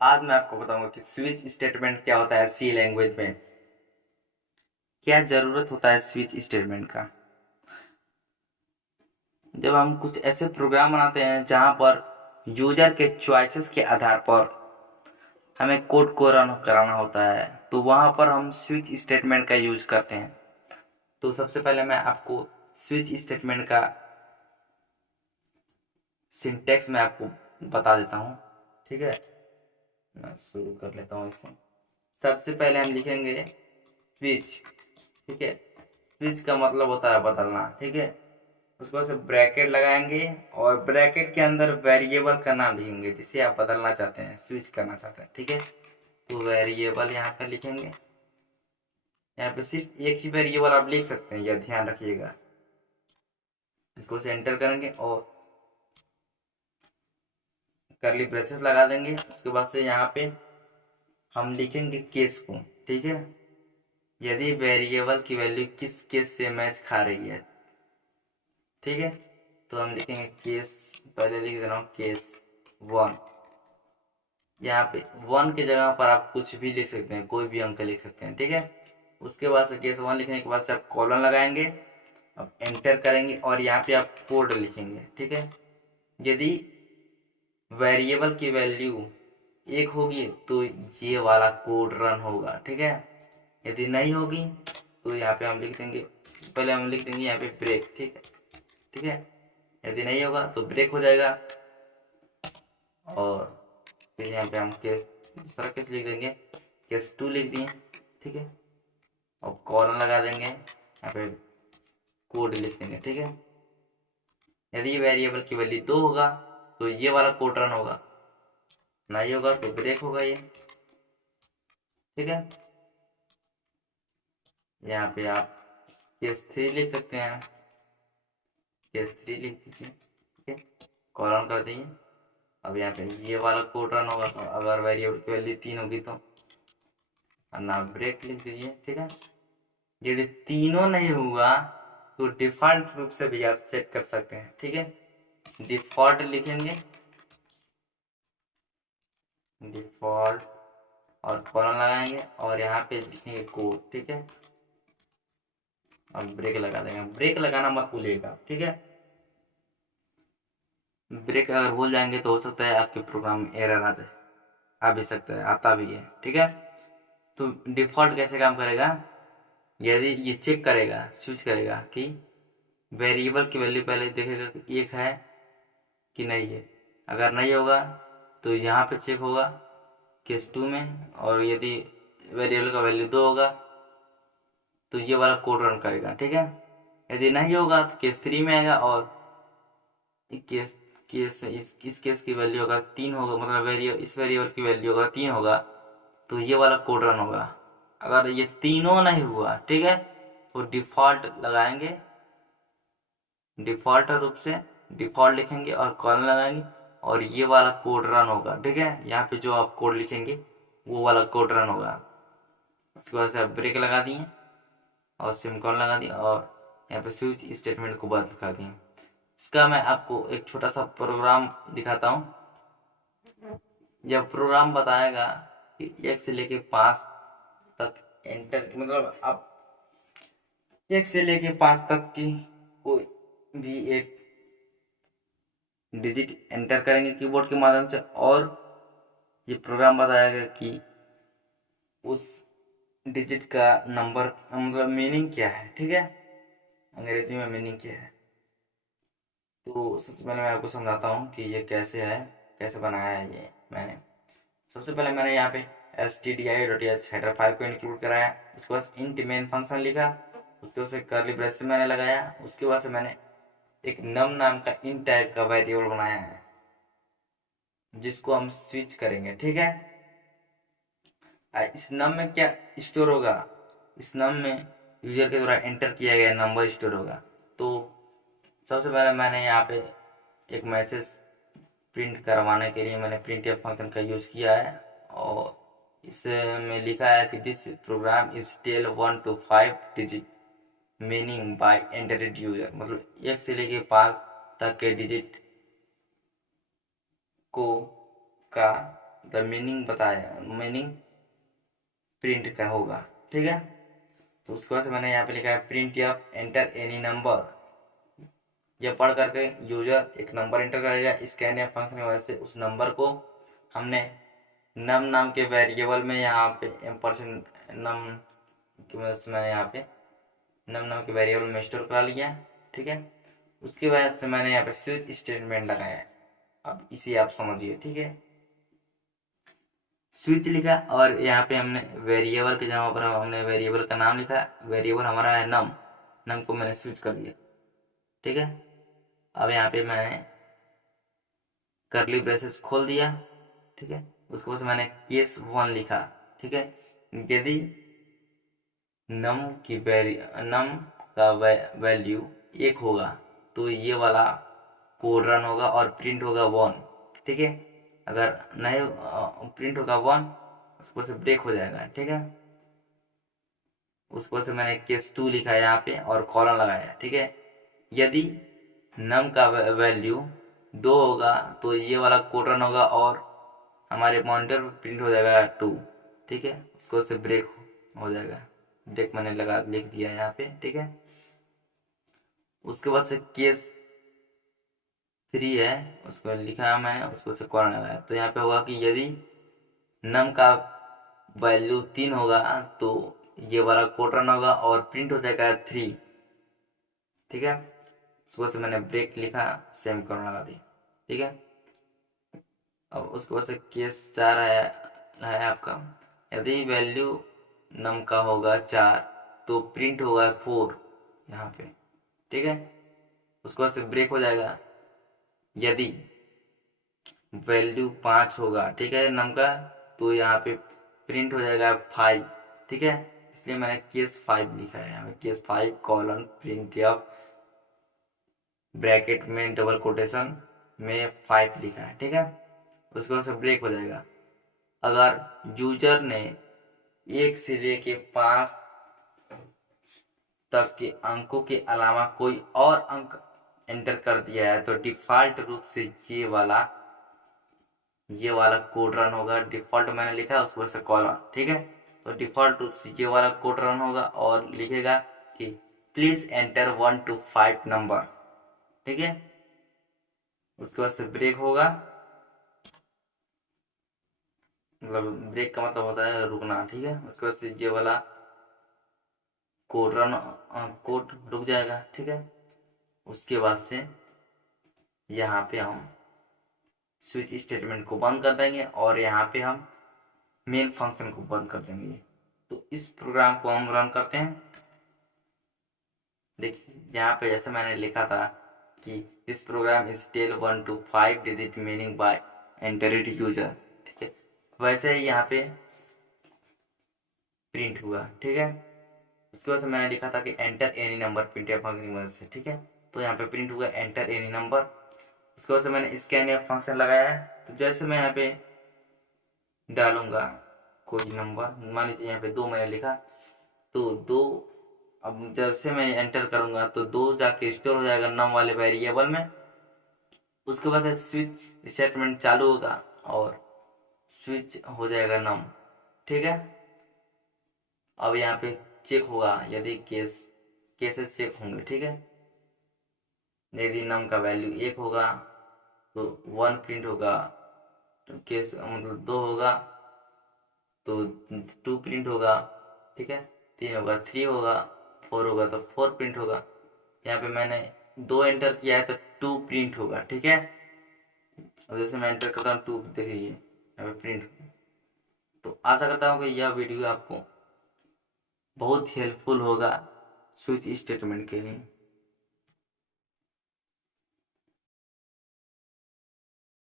आज मैं आपको बताऊंगा कि स्विच स्टेटमेंट क्या होता है सी लैंग्वेज में, क्या जरूरत होता है स्विच स्टेटमेंट का। जब हम कुछ ऐसे प्रोग्राम बनाते हैं जहां पर यूजर के चॉइसेस के आधार पर हमें कोड को रन कराना होता है, तो वहां पर हम स्विच स्टेटमेंट का यूज करते हैं। तो सबसे पहले मैं आपको स्विच स्टेटमेंट का सिंटेक्स में आपको बता देता हूँ। ठीक है, मैं शुरू कर लेता हूँ इसे। सबसे पहले हम लिखेंगे स्विच। ठीक है, स्विच का मतलब होता है बदलना। ठीक है, उसको से ब्रैकेट लगाएंगे और ब्रैकेट के अंदर वेरिएबल का नाम लिखेंगे जिसे आप बदलना चाहते हैं, स्विच करना चाहते हैं। ठीक है, तो वेरिएबल यहाँ पे लिखेंगे। यहाँ पे सिर्फ एक ही वेरिएबल आप लिख सकते हैं, यह ध्यान रखिएगा। इसको से एंटर करेंगे और करली ब्रेसेस लगा देंगे। उसके बाद से यहाँ पे हम लिखेंगे केस को। ठीक है, यदि वेरिएबल की वैल्यू किस केस से मैच खा रही है। ठीक है, तो हम लिखेंगे केस, पहले लिख दे रहा हूँ केस 1। यहाँ पे 1 की जगह पर आप कुछ भी लिख सकते हैं, कोई भी अंक लिख सकते हैं। ठीक है, उसके बाद से केस 1 लिखने के बाद से आप कॉलन लगाएंगे, अब एंटर करेंगे और यहाँ पे आप कोड लिखेंगे। ठीक है, यदि वेरिएबल की वैल्यू 1 होगी तो ये वाला कोड रन होगा। ठीक है, यदि नहीं होगी तो यहाँ पे हम लिख देंगे, पहले हम लिख देंगे यहाँ पे ब्रेक। ठीक है, ठीक है, यदि नहीं होगा तो ब्रेक हो जाएगा। और फिर यहाँ पे हम केस, दूसरा केस लिख देंगे, केस 2 लिख दिए। ठीक है, और कॉलन लगा देंगे, यहाँ पे कोड लिख देंगे। ठीक है, यदि वेरिएबल की वैल्यू 2 होगा तो ये वाला कोड रन होगा, नहीं होगा तो ब्रेक होगा ये। ठीक है, यहाँ पे आप केस 3 लिख सकते हैं, केस 3 लिख दीजिए। ठीक है, कॉलन कर दीजिए। अब यहाँ पे ये वाला कोड रन होगा, तो अगर वेरिएबल की वैल्यू 3 होगी तो ना ब्रेक लिख दीजिए। ठीक है, यदि तीनों नहीं हुआ तो डिफॉल्ट रूप से भी आप चेक कर सकते हैं। ठीक है, डिफॉल्ट लिखेंगे, डिफॉल्ट और कॉलन लगाएंगे और यहाँ पे लिखेंगे कोड। ठीक है, और ब्रेक लगा देंगे। ब्रेक लगाना मत भूलिएगा। ठीक है, ब्रेक अगर भूल जाएंगे तो हो सकता है आपके प्रोग्राम में एरर आ जाए, आ भी सकता है, आता भी है। ठीक है, तो डिफॉल्ट कैसे काम करेगा, यदि ये चेक करेगा, स्विच करेगा कि वेरिएबल की वैल्यू पहले देखेगा कि 1 है कि नहीं है। अगर नहीं होगा तो यहाँ पे चेक होगा केस 2 में, और यदि वेरिएबल का वैल्यू 2 होगा तो ये वाला कोड रन करेगा। ठीक है, यदि नहीं होगा तो केस 3 में आएगा, और केस केस इस केस की वैल्यू अगर 3 होगा, मतलब इस वेरिएबल की वैल्यू अगर 3 होगा तो ये वाला कोड रन होगा। अगर ये तीनों नहीं हुआ, ठीक है, तो डिफॉल्ट लगाएंगे, डिफॉल्ट रूप से डिफॉल्ट लिखेंगे और कॉलन लगाएंगे और ये वाला कोड रन होगा। ठीक है, यहाँ पे जो आप कोड लिखेंगे वो वाला कोड रन होगा। उसके बाद से आप ब्रेक लगा दिए और सिमकॉन लगा दिया और यहाँ पे स्विच स्टेटमेंट को बंद कर दिए। इसका मैं आपको एक छोटा सा प्रोग्राम दिखाता हूँ। यह प्रोग्राम बताएगा कि 1 से लेके 5 तक एंटर, मतलब आप 1 से लेके 5 तक की कोई भी एक डिजिट एंटर करेंगे कीबोर्ड के माध्यम से, और ये प्रोग्राम बताएगा कि उस डिजिट का नंबर, मतलब मीनिंग क्या है। ठीक है, अंग्रेजी में मीनिंग क्या है। तो सबसे पहले मैं आपको समझाता हूँ कि ये कैसे है, कैसे बनाया है ये मैंने। सबसे पहले मैंने यहाँ पे stdio.h हेडर फाइल को इंक्लूड कराया। उसके बाद इंट मेन फंक्शन लिखा, उसके बाद से कर्ली ब्रेस मैंने लगाया। उसके बाद से मैंने एक नम नाम का इन टाइप का वेरिएबल बनाया है जिसको हम स्विच करेंगे। ठीक है, इस नम में क्या स्टोर होगा, इस नम में यूजर के द्वारा एंटर किया गया नंबर स्टोर होगा। तो सबसे पहले मैंने यहाँ पे एक मैसेज प्रिंट करवाने के लिए मैंने printf फंक्शन का यूज़ किया है, और इसमें लिखा है कि this program is tell 1 to 5 digit meaning by entered user, मतलब 1 से लेके 5 तक के डिजिट को का द मीनिंग बताया, मीनिंग प्रिंट का होगा, ठीक है। तो उसके बाद से मैंने यहाँ पे लिखा है प्रिंट या एंटर एनी नंबर। यह पढ़ करके यूजर एक नंबर एंटर करेगा। स्कैन या फंक्शन की वजह से उस नंबर को हमने नम नाम के वेरिएबल में यहाँ पे एम्परसेंड नम की वजह से मैंने यहाँ पे नम नाम के वेरिएबल में स्टोर करा लिया, ठीक है। उसकी वजह से मैंने यहाँ पे स्विच स्टेटमेंट लगाया। अब इसे आप समझिए, ठीक है। स्विच लिखा और यहाँ पे हमने वेरिएबल के जगह पर हमने वेरिएबल का नाम लिखा। वेरिएबल हमारा है नम, नम को मैंने स्विच कर दिया, ठीक है। अब यहाँ पे मैंने करली ब्रेसेस खोल दिया, ठीक है। उसके बाद मैंने केस 1 लिखा, ठीक है। यदि नम का वैल्यू 1 होगा तो ये वाला कोड रन होगा और प्रिंट होगा 1, ठीक है। अगर नहीं प्रिंट होगा 1, उसको से ब्रेक हो जाएगा, ठीक है। उसको से मैंने केस 2 लिखा है यहाँ पे और कॉलन लगाया, ठीक है। यदि नम का वैल्यू 2 होगा तो ये वाला कोड रन होगा और हमारे मॉनिटर पर प्रिंट हो जाएगा 2, ठीक है। उसको से ब्रेक हो जाएगा। ब्रेक मैंने लगा लिख दिया यहाँ पे, ठीक है। उसके बाद से केस 3 है, उसको लिखा है मैंने, उसको से कॉलन लगाया। तो यहाँ पे होगा कि यदि नम का वैल्यू 3 होगा तो ये वाला कोड रन होगा और प्रिंट हो जाएगा 3, ठीक है। उसको से मैंने ब्रेक लिखा, सेम कॉलन लगा दिया, ठीक है। अब उसके बाद से केस 4 है आपका। यदि वैल्यू नम का होगा 4 तो प्रिंट होगा 4 यहाँ पे, ठीक है। उसके बाद से ब्रेक हो जाएगा। यदि वैल्यू 5 होगा, ठीक है, नम का, तो यहाँ पे प्रिंट हो जाएगा 5, ठीक है। इसलिए मैंने केस 5 लिखा है यहाँ पे, केस 5 कॉलन प्रिंट या ब्रैकेट में डबल कोटेशन में 5 लिखा है, ठीक है। उसके बाद से ब्रेक हो जाएगा। अगर यूजर ने 1 से लेके 5 तक के अंकों के अलावा कोई और अंक एंटर कर दिया है तो डिफॉल्ट रूप से ये वाला कोड रन होगा। डिफॉल्ट मैंने लिखा है, उसके बाद से कॉलन, ठीक है। तो डिफॉल्ट रूप से ये वाला कोड रन होगा और लिखेगा कि प्लीज एंटर 1 to 5 नंबर, ठीक है। उसके बाद से ब्रेक होगा, मतलब ब्रेक का मतलब होता है रुकना, ठीक है। उसके बाद से ये वाला कोड रुक जाएगा, ठीक है। उसके बाद से यहाँ पे हम स्विच स्टेटमेंट को बंद कर देंगे और यहाँ पे हम मेन फंक्शन को बंद कर देंगे। तो इस प्रोग्राम को हम रन करते हैं। देखिए यहाँ पे जैसे मैंने लिखा था कि this program is tell 1 to 5 digit meaning by entered user, ठीक है, वैसे ही यहाँ पे प्रिंट हुआ, ठीक है। उसके बाद से मैंने लिखा था कि enter any number print function की मदद से, ठीक है। तो यहाँ पे प्रिंट हुआ एंटर एनी नंबर। उसके बाद से मैंने स्कैन एफ फंक्शन लगाया है। तो जैसे मैं यहाँ पे डालूंगा कोई नंबर, मान लीजिए यहाँ पे 2 मैंने लिखा, तो 2, अब जब से मैं एंटर करूंगा तो 2 जाके स्टोर हो जाएगा नम वाले वेरिएबल में। उसके बाद स्विच स्टेटमेंट चालू होगा और स्विच हो जाएगा नम, ठीक है। अब यहाँ पे चेक होगा, यदि केसेस चेक होंगे, ठीक है। यदि नम का वैल्यू 1 होगा तो 1 प्रिंट होगा, तो केस मतलब 2 होगा तो 2 प्रिंट होगा, ठीक है। 3 होगा 3 होगा, 4 होगा तो 4 प्रिंट होगा। यहाँ पे मैंने 2 एंटर किया है तो 2 प्रिंट होगा, ठीक है। अब जैसे मैं एंटर करता हूँ 2, देखिए यहाँ पे प्रिंट होगा। तो आशा करता हूँ कि यह वीडियो आपको बहुत हेल्पफुल होगा स्विच स्टेटमेंट के लिए।